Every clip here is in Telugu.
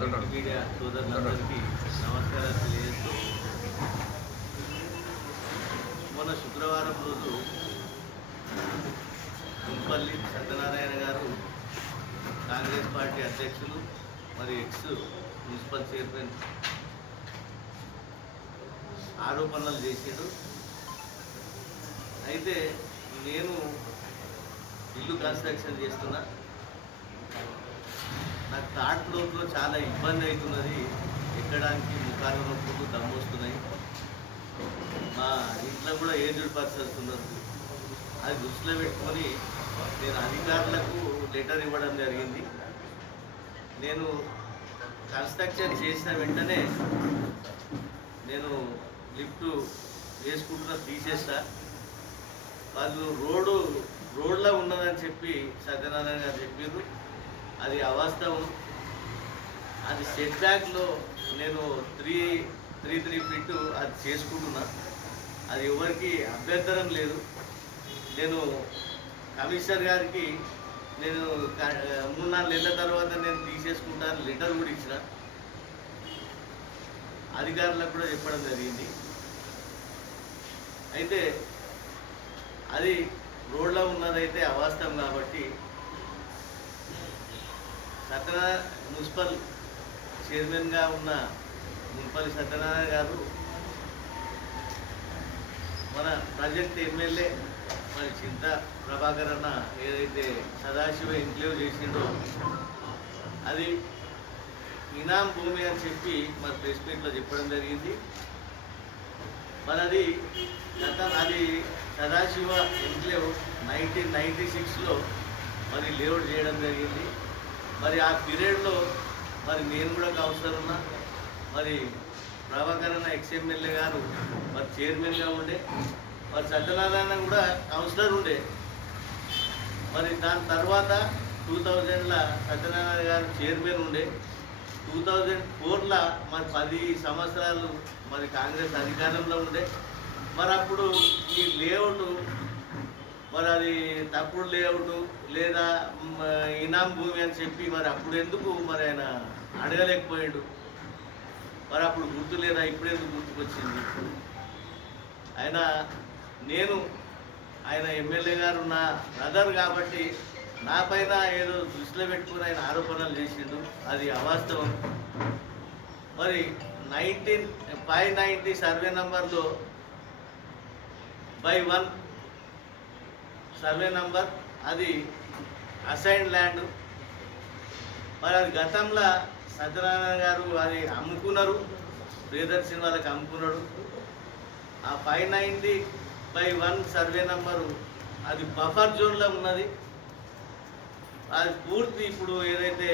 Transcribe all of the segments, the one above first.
మీడియా సోదరులందరికీ నమస్కారాలు తెలియజేస్తూ మొన్న శుక్రవారం రోజు గుంపల్లి సత్యనారాయణ గారు కాంగ్రెస్ పార్టీ అధ్యక్షులు మరి ఎక్స్ మున్సిపల్ చైర్మన్ ఆరోపణలు చేశాడు. అయితే నేను ఇల్లు కన్స్ట్రక్షన్ చేస్తున్నా, నాకు థర్డ్ ఫ్లోర్లో చాలా ఇబ్బంది అవుతున్నది, ఎక్కడానికి ముఖాలు నొప్పులు దమ్మొస్తున్నాయి. మా ఇంట్లో కూడా ఏజ్డ్ పర్సన్స్ ఉన్నారు. అది దృష్టిలో పెట్టుకొని నేను అధికారులకు లెటర్ ఇవ్వడం జరిగింది. నేను కన్స్ట్రక్షన్ చేసిన వెంటనే నేను లిఫ్ట్ వేసుకుంటున్నా, తీసేస్తా. వాళ్ళు రోడ్లో ఉన్నదని చెప్పి సత్యనారాయణ గారు చెప్పారు. అది అవాస్తవం. అది సెట్ బ్యాక్లో నేను 3 ఫీట్ అది చేసుకుంటున్నా. అది ఎవరికి అభ్యంతరం లేదు. నేను కమిషనర్ గారికి నేను 3-4 నెలల తర్వాత నేను తీసేసుకుంటాను లెటర్ కూడా ఇచ్చిన, అధికారులకు కూడా చెప్పడం జరిగింది. అయితే అది రోడ్లో ఉన్నదైతే అవాస్తవం కాబట్టి సత్యనారాయణ మున్సిపల్ చైర్మన్గా ఉన్న మున్పల్లి సత్యనారాయణ గారు మన ప్రాజెక్ట్ ఎమ్మెల్యే మరి చింత ప్రభాకర్ అన్న ఏదైతే సదాశివ ఎంక్లేవ్ చేసిండో అది ఇనాం భూమి అని చెప్పి మన ప్రెస్ మీట్లో చెప్పడం జరిగింది. మరి అది సదాశివ ఎంక్లేవ్ 1996లో మరి లేఅవుట్ చేయడం జరిగింది. మరి ఆ పీరియడ్లో మరి నేను కూడా కౌన్సిలర్ ఉన్నా, మరి ప్రభాకర్ అన్న ఎక్స్ఎమ్మెల్యే గారు మరి చైర్మన్గా ఉండే, మరి సత్యనారాయణ కూడా కౌన్సిలర్ ఉండే. మరి దాని తర్వాత 2000లో సత్యనారాయణ గారు చైర్మన్ ఉండే. 2004లో మరి 10 సంవత్సరాలు మరి కాంగ్రెస్ అధికారంలో ఉండే. మరి అప్పుడు ఈ లేఅవుట్ మరి అది తప్పుడు లేఅవుట్ లేదా ఇనాం భూమి అని చెప్పి మరి అప్పుడు ఎందుకు మరి ఆయన అడగలేకపోయాడు? మరి అప్పుడు గుర్తు లేదా? ఇప్పుడు ఎందుకు గుర్తుకొచ్చింది? ఆయన ఎమ్మెల్యే గారు నా బ్రదర్ కాబట్టి నా పైన ఏదో దృష్టిలో పెట్టుకుని ఆయన ఆరోపణలు చేసిండు, అది అవాస్తవం. మరి 590 సర్వే నంబర్లో by 1 సర్వే నంబర్ అది అసైన్డ్ ల్యాండ్. మరి అది గతంలో సత్యనారాయణ గారు అది అమ్ముకున్నారు, ప్రియదర్శిని వాళ్ళకి అమ్ముకున్నాడు. ఆ 590/1 సర్వే నంబరు అది బఫర్ జోన్లో ఉన్నది. అది పూర్తి ఇప్పుడు ఏదైతే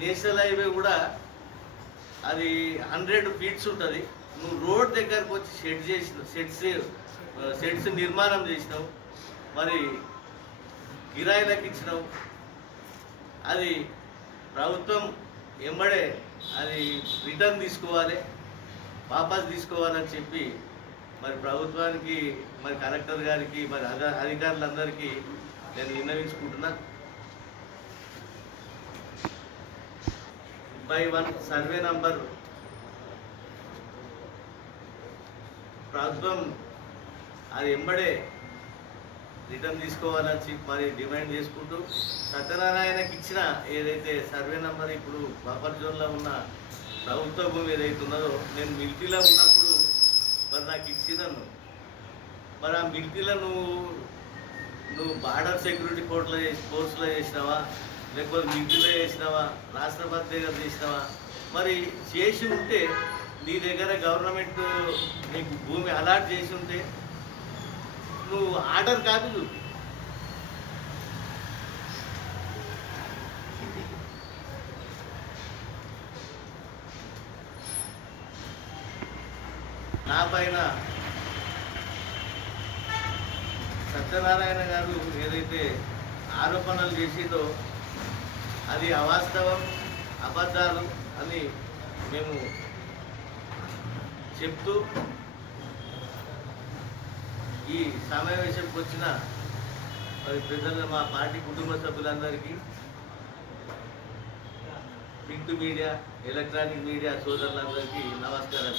నేషనల్ హైవే కూడా అది 100 ఫీట్స్ ఉంటుంది. నువ్వు రోడ్ దగ్గరకు వచ్చి షెడ్స్ నిర్మాణం చేసినావు, మరి కిరాయిలకు ఇచ్చినావు. అది ప్రభుత్వం ఎంబడే అది రిటర్న్ తీసుకోవాలి, వాపస్ తీసుకోవాలని చెప్పి మరి ప్రభుత్వానికి మరి కలెక్టర్ గారికి మరి అధికారులందరికీ నేను విన్నవించుకుంటున్నా. by 1 సర్వే నంబర్ ప్రభుత్వం అది ఎంబడే రిటర్న్ తీసుకోవాలని మరి డిమాండ్ చేసుకుంటూ సత్యనారాయణకి ఇచ్చిన ఏదైతే సర్వే నంబర్ ఇప్పుడు బఫర్ జోన్లో ఉన్న ప్రభుత్వ భూమి ఏదైతే ఉన్నదో, నేను మిలిటరీలో ఉన్నప్పుడు మరి నాకు ఇచ్చినాను. మరి ఆ మిలిటరీలో నువ్వు బార్డర్ సెక్యూరిటీ కోర్సులో చేసినావా, లేకపోతే మిలిటరీలో చేసినావా, రాష్ట్రపతి దగ్గర చేసినావా? మరి చేసి ఉంటే నీ దగ్గర గవర్నమెంట్ నీకు భూమి అలాట్ చేసి ఉంటే నువ్వు ఆర్డర్ కాపీ నా పైన సత్యనారాయణ గారు ఏదైతే ఆరోపణలు చేసిందో అది అవాస్తవం, అబద్ధాలు అని మేము చెప్తూ ఈ సమావేశంకి వచ్చిన మరి ప్రజలు మా పార్టీ కుటుంబ సభ్యులందరికీ ప్రింట్ మీడియా, ఎలక్ట్రానిక్ మీడియా సోదరులందరికీ నమస్కారం.